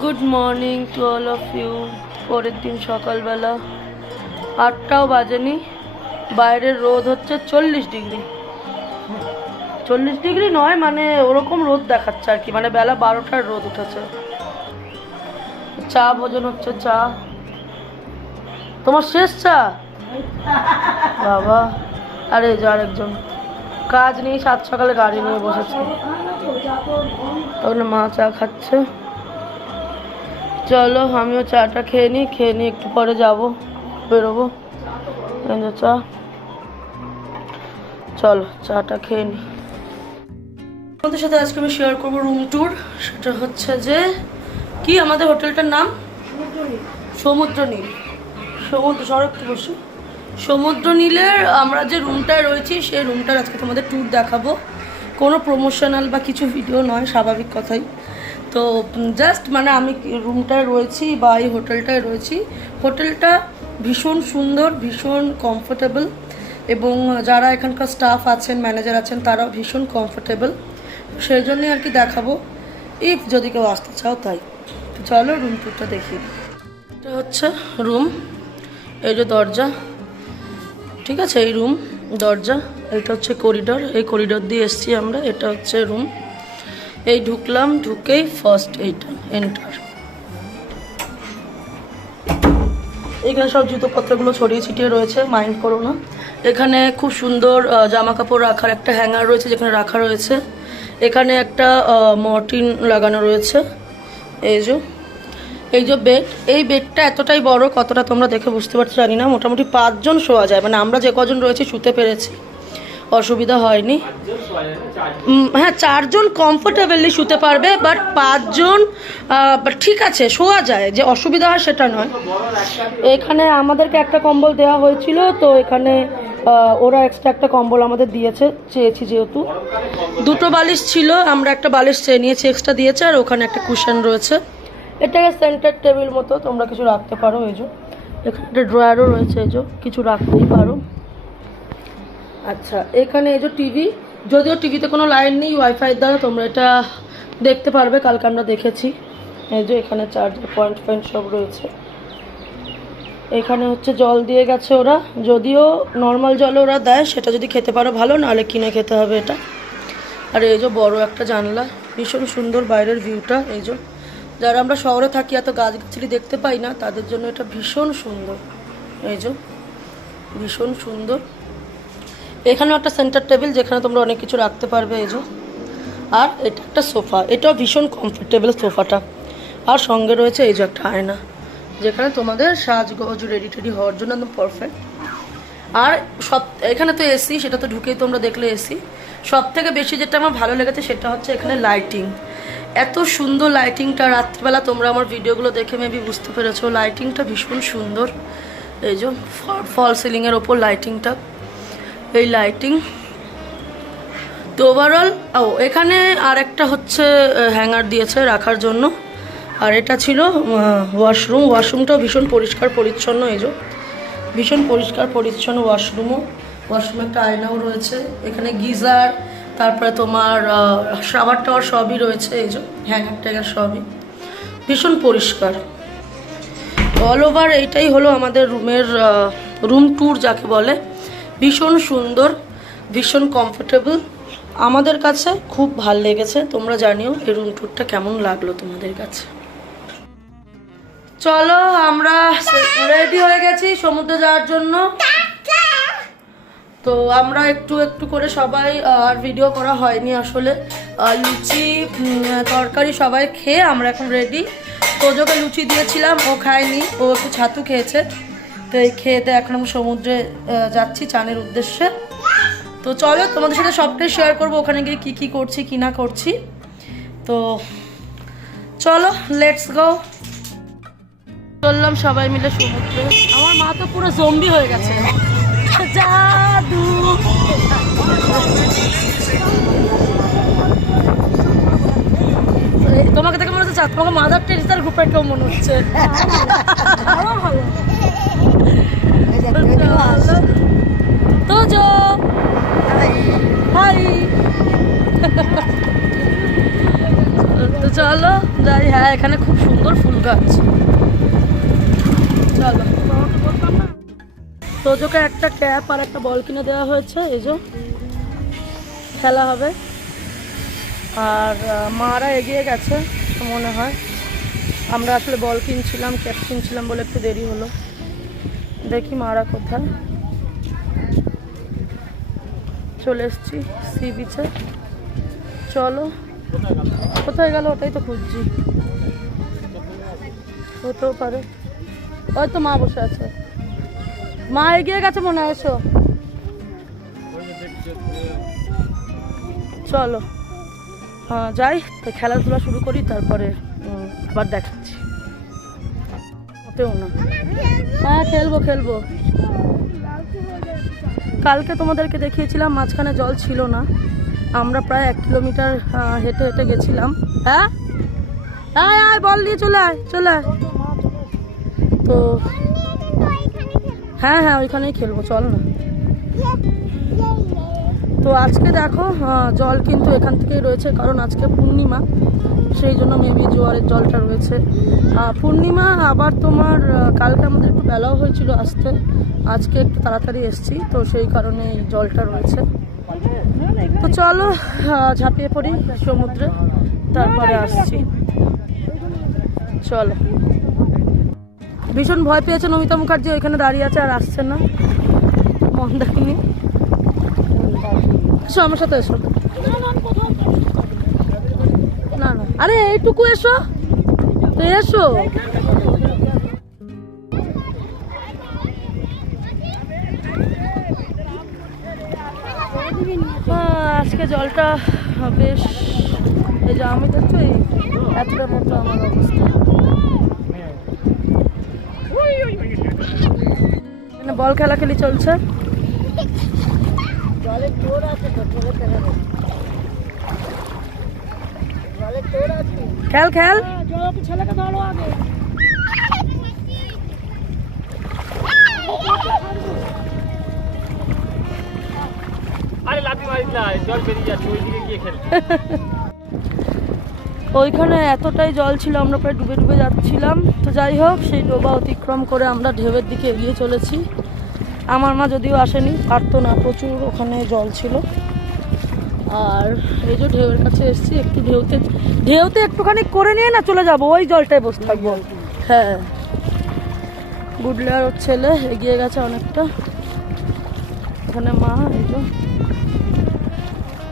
Good morning to all of you পরের দিন সকালবেলা আটটাও বাজেনি। বাইরের রোদ হচ্ছে চল্লিশ ডিগ্রি। চল্লিশ ডিগ্রি নয় মানে ওরকম রোদ দেখাচ্ছে আর কি। মানে বেলা বারোটার রোদ উঠেছে। চা ভোজন হচ্ছে, চা। তোমার শেষ চা? বাবা। আরে যে আরেকজন। কাজ নেই, সাত সকালে গাড়ি নিয়ে বসেছে। তখন মা চা খাচ্ছে। চলো, আমিও চাটা খেয়ে নিই খেয়ে নিই একটু পরে যাব, বেরোবো। চা। চলো, চাটা খেয়ে নিই। তোমাদের সাথে আজকে আমি শেয়ার করব রুম ট্যুর সেটা হচ্ছে যে, কি আমাদের হোটেলটার নাম? সমুদ্র নীল সমুদ্র সড়ক বসে। সমুদ্র নীলের আমরা যে রুমটায় রয়েছি, সেই রুমটার আজকে তোমাদের ট্যুর দেখাবো। কোনো প্রমোশনাল বা কিছু ভিডিও নয়, স্বাভাবিক কথাই। তো জাস্ট মানে আমি রুমটায় রয়েছি বা এই হোটেলটায় রয়েছি হোটেলটা ভীষণ সুন্দর, ভীষণ কমফোর্টেবল এবং যারা এখানকার স্টাফ আছেন ম্যানেজার আছেন, তারাও ভীষণ কমফোর্টেবল সেই জন্যই আর কি দেখাবো। ইফ যদি কেউ আসতে চাও তাই। চলো রুম টুরটা দেখি। এটা হচ্ছে রুম এই যে দরজা। ঠিক আছে, এই রুম দরজা। এটা হচ্ছে করিডর এই করিডর দিয়ে এসছি আমরা। এটা হচ্ছে রুম এই ঢুকলাম, ঢুকেই ফার্স্ট এইটা এন্টার এখানে সব জুতোপত্রগুলো ছড়িয়ে ছিটিয়ে রয়েছে মাইন্ড করো না। এখানে খুব সুন্দর জামা কাপড় রাখার একটা হ্যাঙ্গার রয়েছে, যেখানে রাখা রয়েছে। এখানে একটা মর্টিন লাগানো রয়েছে। এই যে এই যে বেড এই বেডটা এতটাই বড় কতটা তোমরা দেখে বুঝতে পারছ জানি না, মোটামুটি পাঁচজন শোয়া যায়। মানে আমরা যে কজন রয়েছি শুতে পেরেছি। অসুবিধা হয়নি। হ্যাঁ চারজন কমফোর্টেবলি শুতে পারবে বাট পাঁচজন ঠিক আছে, শোয়া যায়, যে অসুবিধা হয় সেটা নয়। এখানে আমাদেরকে একটা কম্বল দেওয়া হয়েছিল, তো এখানে ওরা এক্সট্রা একটা কম্বল আমাদের দিয়েছে, চেয়েছি যেহেতু। দুটো বালিশ ছিল, আমরা একটা বালিশ চেয়ে নিয়েছি এক্সট্রা দিয়েছে, আর ওখানে একটা কুশন রয়েছে। এটাকে সেন্টার টেবিল মতো তোমরা কিছু রাখতে পারো, এই যে। এখানে একটা ড্রয়ারও রয়েছে, এই যে, কিছু রাখতেই পারো। আচ্ছা এখানে এই যে টিভি, যদিও টিভিতে কোনো লাইন নেই ওয়াইফাই দ্বারা তোমরা এটা দেখতে পারবে, কালকে আমরা দেখেছি। এই যে এখানে চার্জার পয়েন্ট পয়েন্ট সব রয়েছে। এখানে হচ্ছে জল দিয়ে গেছে ওরা। যদিও নর্মাল জল ওরা দেয়, সেটা যদি খেতে পারো ভালো, নাহলে কিনে খেতে হবে এটা। আর এই যে বড় একটা জানলা, ভীষণ সুন্দর বাইরের ভিউটা এই যে। যারা আমরা শহরে থাকি, এত গাছগাছালি দেখতে পাই না, তাদের জন্য এটা ভীষণ সুন্দর। এই যে, ভীষণ সুন্দর। এখানেও একটা সেন্টার টেবিল যেখানে তোমরা অনেক কিছু রাখতে পারবে, এই যে। আর এটা একটা সোফা এটাও ভীষণ কমফোর্টেবল সোফাটা আর সঙ্গে রয়েছে এই যে একটা আয়না, যেখানে তোমাদের সাজগোজ রেডি টেডি হওয়ার জন্য একদম পারফেক্ট আর সব, এখানে তো এসি সেটা তো ঢুকেই তোমরা দেখলে এসি সব থেকে বেশি যেটা আমার ভালো লেগেছে সেটা হচ্ছে এখানে লাইটিং এত সুন্দর লাইটিংটা রাত্রিবেলা তোমরা আমার ভিডিওগুলো দেখে মেবি বুঝতে পেরেছ লাইটিংটা ভীষণ সুন্দর। এই যে, ফল সিলিংয়ের ওপর লাইটিংটা এই লাইটিং তো ওভারঅল ও, এখানে আর একটা হচ্ছে হ্যাঙ্গার দিয়েছে রাখার জন্য। আর এটা ছিল ওয়াশরুম ওয়াশরুমটাও ভীষণ পরিষ্কার পরিচ্ছন্ন এই ভীষণ পরিষ্কার পরিচ্ছন্ন ওয়াশরুমও ওয়াশরুমে একটা আয়নাও রয়েছে। এখানে গিজার, তারপরে তোমার শাওয়ার টাওয়ার সবই রয়েছে এই যে হ্যাঙ্গার ট্যাঙ্গার সবই। ভীষণ পরিষ্কার। অল ওভার এইটাই হলো আমাদের রুমের রুম ট্যুর যাকে বলে। ভীষণ সুন্দর, ভীষণ কমফোর্টেবল আমাদের কাছে খুব ভালো লেগেছে। তোমরা জানিও এই রুম ট্যুরটা কেমন লাগল তোমাদের কাছে। চলো আমরা রেডি হয়ে গেছি সমুদ্রে যাওয়ার জন্য। তো আমরা একটু একটু করে সবাই আর ভিডিও করা হয়নি আসলে। লুচি তরকারি সবাই খেয়ে আমরা এখন রেডি তোজোকে লুচি দিয়েছিলাম, ও খায়নি, ও একটু ছাতু খেয়েছে। তো এই খেয়েতে এখন আমি সমুদ্রে যাচ্ছি চানের উদ্দেশ্যে। তো চলো, তোমাদের সাথে সবটাই শেয়ার করব, ওখানে গিয়ে কী কী করছি, কী না করছি। তো চলো লেটস গো চললাম সবাই মিলে সমুদ্রে। আমার মা তো পুরো জম্বি হয়ে গেছে। জাদু। তোমাকে দেখে মনে হচ্ছে, তোমাকে মাদার টেরিসার গ্রুপের কেউ মনে হচ্ছে। ভালো তো যো হাই তো চলো যাই হ্যাঁ এখানে খুব সুন্দর ফুল গাছ। চলো। একটা ক্যাপ আর একটা বল কিনে দেওয়া হয়েছে, এই যে। খেলা হবে। আর মারা এগিয়ে গেছে মনে হয়। আমরা আসলে বল কিনছিলাম, ক্যাপ কিনছিলাম বলে একটু দেরি হলো। দেখি মারা কোথায়। চলে এসছি সি বিচে। চলো। কোথায় গেল? ওটাই তো খুঁজছি। হতেও পারে। ওই তো মা বসে আছে। মা এগিয়ে গেছে মনে হয়, এসো। চলো। যাই, তো খেলাধুলা শুরু করি, তারপরে আবার দেখাচ্ছি। না। হ্যাঁ খেলব খেলব। কালকে তোমাদেরকে দেখিয়েছিলাম, মাঝখানে জল ছিল না। আমরা প্রায় এক কিলোমিটার হেঁটে হেঁটে গেছিলাম। হ্যাঁ? বল চলে আয় চলে আয়। তো হ্যাঁ হ্যাঁ ওইখানেই খেলব, চল না। তো আজকে দেখো জল কিন্তু এখান থেকেই রয়েছে, কারণ আজকে পূর্ণিমা, সেই জন্য মেবি জোয়ারের জলটা রয়েছে। পূর্ণিমা, আবার তোমার কালকে আমাদের একটু বেলাও হয়েছিল আসতে। আজকে একটু তাড়াতাড়ি এসছি, তো সেই কারণে জলটা রয়েছে। তো চলো ঝাঁপিয়ে পড়ি সমুদ্রে, তারপরে আসছি। চলো। ভীষণ ভয় পেয়েছে নমিতা মুখার্জি, ওইখানে দাঁড়িয়ে আছে আর আসছে না। মন দেখিনি এসো আমার সাথে এসো। না না। আরে, এইটুকু এসো। এসো। আজকে জলটা বেশ এই যে আমি দেখছ, এই এতটার মতো আমার অবস্থা। বল খেলা খেলি। চলছে খেল খেল আরে লাফি মারিস না জল বেরিয়ে যাচ্ছে ওইদিকে গিয়ে খেল। ওইখানে এতটাই জল ছিল আমরা প্রায় ডুবে ডুবে যাচ্ছিলাম। তো যাই হোক সেই ডোবা অতিক্রম করে আমরা ঢেউয়ের দিকে এগিয়ে চলেছি। আমার মা যদিও আসেনি, পারতো না, প্রচুর ওখানে জল ছিল। আর এই যে ঢেউয়ের কাছে এসেছি, একটু ঢেউতে ঢেউতে একটুখানি করে নিয়ে না চলে যাব, ওই জলটায় বসে থাকব। হ্যাঁ। গুডলে আর ওর ছেলে এগিয়ে গেছে অনেকটা। এখানে মা, এই যে।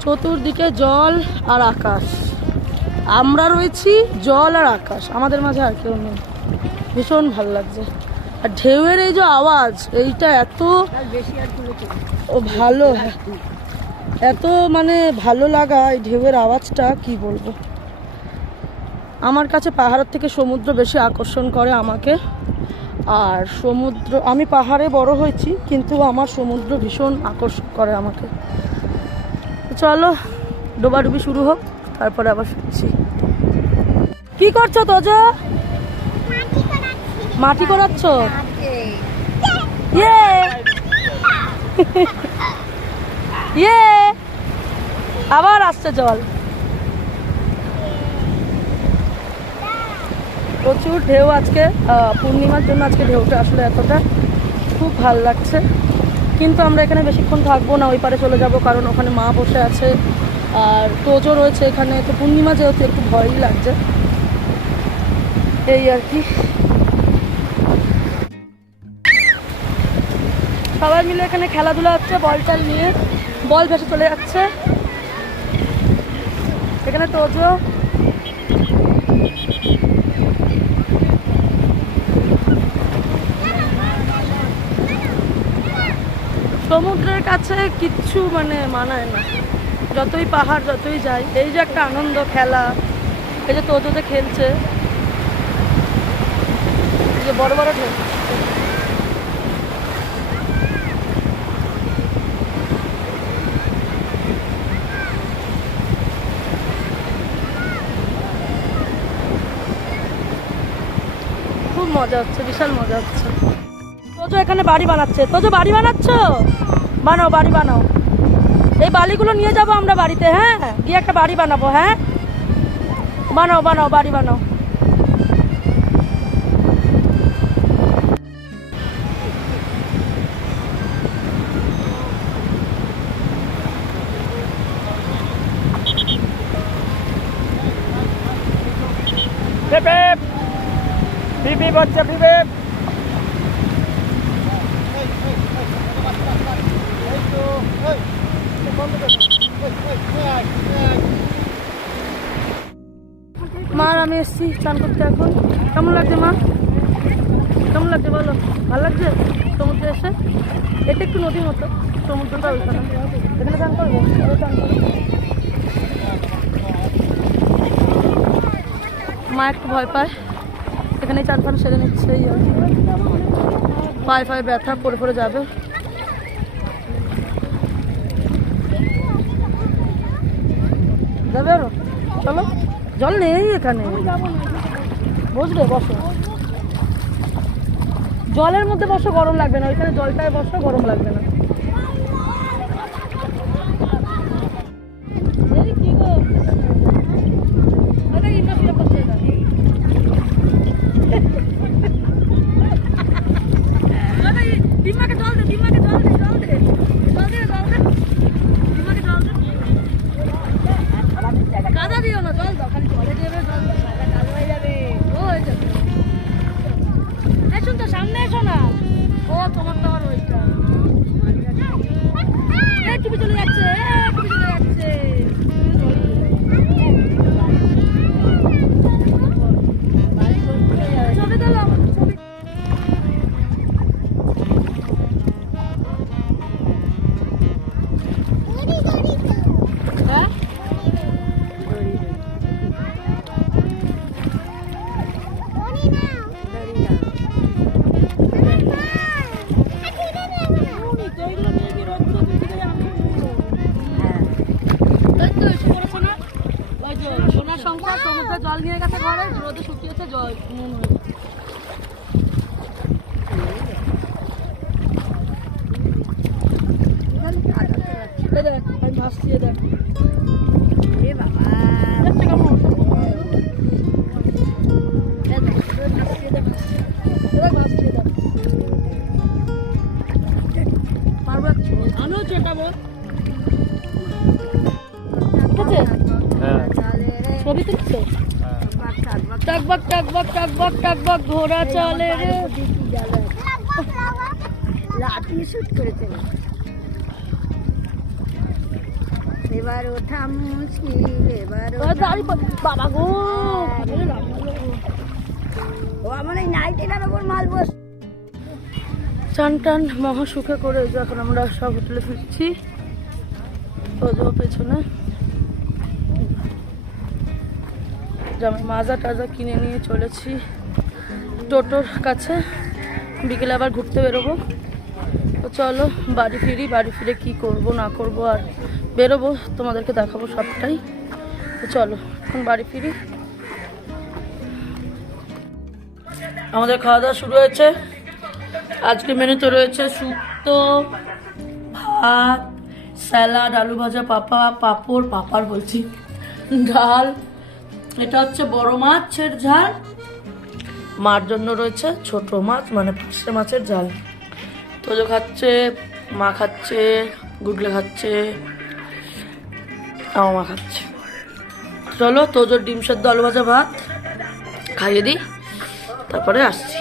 চতুর্দিকে জল আর আকাশ। আমরা রয়েছি জল আর আকাশ। আমাদের মাঝে আর কেউ নেই। ভীষণ ভালো লাগছে। আর ঢেউয়ের এই যে আওয়াজ, এইটা এত ও ভালো এত মানে ভালো লাগা এই ঢেউয়ের আওয়াজটা, কি বলব। আমার কাছে পাহাড়ের থেকে সমুদ্র বেশি আকর্ষণ করে আমাকে। আর সমুদ্র, আমি পাহাড়ে বড় হয়েছি, কিন্তু আমার সমুদ্র ভীষণ আকর্ষণ করে আমাকে। চলো, ডোবাডুবি শুরু হোক, তারপরে আবার শুনছি কি করছ তোজো? মাটি করাচ্ছ? ইয়ে। ইয়ে। আবার আসছে জল। প্রচুর ঢেউ আজকে পূর্ণিমার জন্য আজকে ঢেউটা আসলে এতটা খুব ভালো লাগছে। কিন্তু আমরা এখানে বেশিক্ষণ থাকব না, ওই পারে চলে যাব, কারণ ওখানে মা বসে আছে, আর তোজো রয়েছে এখানে। তো পূর্ণিমা যেহেতু একটু ভয়ই লাগছে। এই আর কি। সবাই মিলে এখানে খেলাধুলা হচ্ছে, বল টল নিয়ে বল ভেসে চলে যাচ্ছে। এখানে তোজো। সমুদ্রের কাছে কিচ্ছু মানে মানায় না। যতই পাহাড়, যতই যাই, এই যে একটা আনন্দ খেলা, এই যে তোজোতে খেলছে। এই যে বড় বড় ঢেউ। মজা হচ্ছে, বিশাল মজা হচ্ছে। তোজো এখানে বাড়ি বানাচ্ছে। তোজো বাড়ি বানাচ্ছ? বানাও, বাড়ি বানাও। এই বালিগুলো নিয়ে যাব আমরা বাড়িতে হ্যাঁ? গিয়ে একটা বাড়ি বানাবো হ্যাঁ? বানাও বানাও, বাড়ি বানাও। পিপ হচ্ছে পিপ পিপ মা, আমি এসছি চান করতে এখন। কেমন লাগছে মা? কেমন লাগছে বলো? ভালো লাগছে? সমুদ্রে এসে? এটা একটু নদীর মতো, সমুদ্রটা এখানে চান করব? চান। মা, একটু ভয় পায়। এখানেই চান ফান সেরে নিচ্ছে পায়ে পায়ে ব্যথা, পড়ে পড়ে যাবে। যাবে আরও? চলো। জল নেই এখানে। বুঝলে বসো। জলের মধ্যে বসো, গরম লাগবে না। ওইখানে জলটায় বসো, গরম লাগবে না। দিও পারব একটু? আমিও চেটাবো ছবি তুলছো টকবক টকবক টকবক টকবক ঘোড়া চলে রে লাঠি শুট করেছে এবার ওঠা মুশকিল এবার বাবা গো। কি করে লাগল? ও আমার এই নাইটিটার ওপর মাল বস চান টান মহা সুখে করে এই যে এখন আমরা সব হোটেলে ফিরছি। ওজো পেছনে। যেমন মাজা টাজা কিনে নিয়ে চলেছি টোটোর কাছে। বিকেলে আবার ঘুরতে বেরোবো। তো চলো বাড়ি ফিরি বাড়ি ফিরে কি করব না করব আর বেরোবো, তোমাদেরকে দেখাবো সবটাই। তো চলো, এখন বাড়ি ফিরি। আমাদের খাওয়া দাওয়া শুরু হয়েছে। আজকে মেনুতে রয়েছে শুক্তো, ভাত, স্যালাড, আলু ভাজা, পাপা, পাপড় পাপার বলছি, ডাল। এটা হচ্ছে বড় মাছের ঝাল। মার জন্য রয়েছে ছোট মাছ মানে পার্শে মাছের ঝাল। তোজো খাচ্ছে, মা খাচ্ছে গুডলে খাচ্ছে আমার মা খাচ্ছে। চলো তোজোর ডিম সেদ্ধ আলু ভাজা ভাত খাইয়ে দিই তারপরে আসছি।